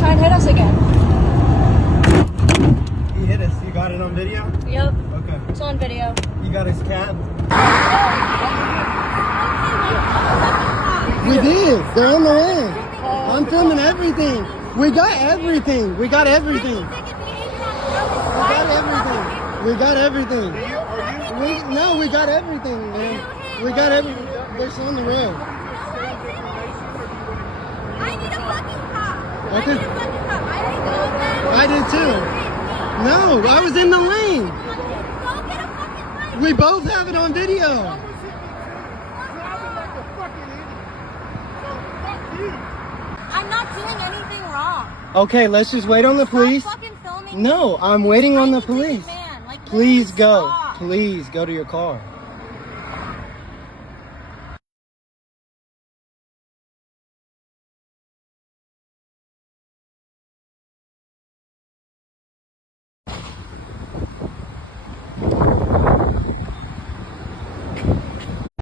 gonna try and hit us again. He hit us. You got it on video? Yep. Okay. It's on video. You got his cab? We did. They're on the way. I'm filming everything. We got everything. We got everything. We got everything. We got everything. No, we got everything, man. We got everything. They're still on the road. I need a fucking cop. Okay. I need a fucking cop. I already told them. I did too. No, I was in the lane. Go get a fucking light. We both have it on video. I'm not doing anything wrong. Okay, let's just wait on the police. Stop fucking filming me. No, I'm waiting on the Tiny police. man. Like, Please literally go. stop. Please go to your car.